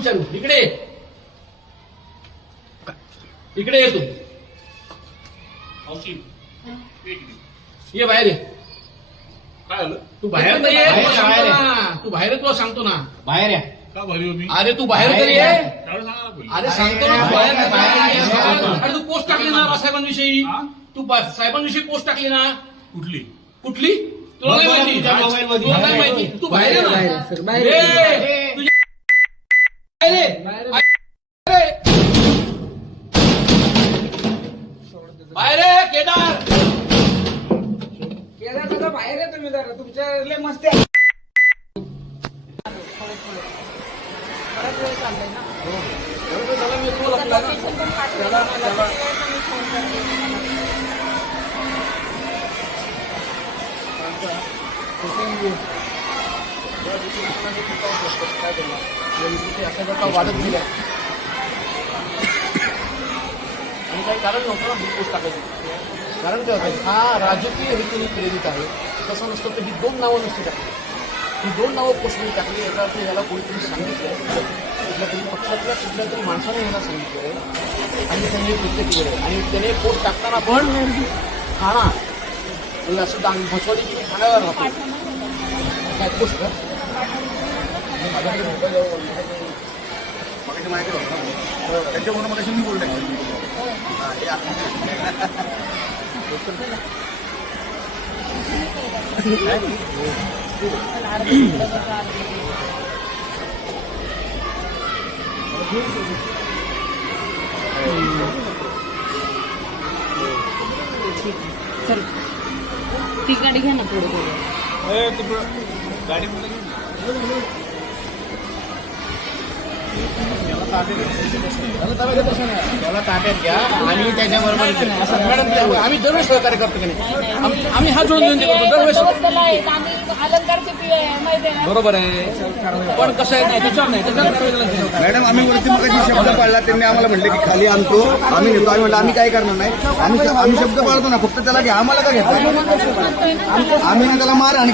विचारू. इकडे ये. इकडे ये तू. ये बाहेर ये. काय झालं? तू बाहेर तर ये. बाहेर तुला सांगतो बाहेर ना. तू बाहेर तुला सांगतो ना. बाहेर या. का भरली हो मी? अरे तू बाहेर तर ये. त्यावेळेस सांगा ना पहिले. अरे सांगतो ना तू बाहेर ये. अरे तू पोस्ट टाकली ना साहेबांविषयी. हा? तू साहेबांविषयी पोस्ट टाकली ना. कुठली? कुठली तुला नाही माहिती. तुझ्या मोबाईलमध्ये. तुला नाही माहिती. तू बाहेर ये ना. बाहेर ए, ये. तुझ्या- बाहेर ये. बाहेर ये, केदार. केदार दादा बाहेर आहे तुम्ही जरा तुमच्या लय मस्ती आहे. बराच वेळ चाललाय ना. त्याला मी तुला लागला ना. लोकेशन पण पाठवलं मला. त्याला- किती वेळेस मी फोन करते. वाढत गेल्या आणि काही कारण नव्हतं ना पोस्ट टाकायची. कारण काय होतं हा राजकीय हेतूने प्रेरित आहे. तसं नसतं तर ही 2 नावं नसती टाकली. ही 2 नावं पोस्टमध्ये टाकली. याचा अर्थ याला कोणीतरी सांगितलं कुठल्या तरी पक्षातल्या कुठल्या तरी माणसाने याला सांगितलं आणि त्यांनी कृत्य केलं आणि त्याने पोस्ट टाकताना पण ठाणा म्हणजे असं भसवाडी की ठाण्याला राहतो काय पोस्ट कर माझ्याकडे मोबाईल मगाशी माहिती होतं ना. त्यांच्याकडून मगाशी मी बोलले. चल ती गाडी घ्या ना थोडं थोडं. गाडी त्याला ताब्यात घ्या आणि त्याच्याबरोबर मॅडम आम्ही दरवेळेस सहकार्य करतो की नाही. आम्ही हा जोडून देतो दरवेळेस. बंदोबस्ताला आहेत आम्ही अलंकारचे माहिती आहे ना. बरोबर आहे पण कसं आहे नाही त्याच्यावर नाही त्याच्यावर मॅडम आम्ही वरती मग शब्द पाळला त्यांनी आम्हाला म्हटले की खाली आणतो आम्ही नेतो. आम्ही म्हटलं आम्ही काय करणार नाही. आम्ही शब्द पाळतो ना फक्त त्याला घ्या आम्हाला का घेतो. आम्ही ना त्याला मार आणि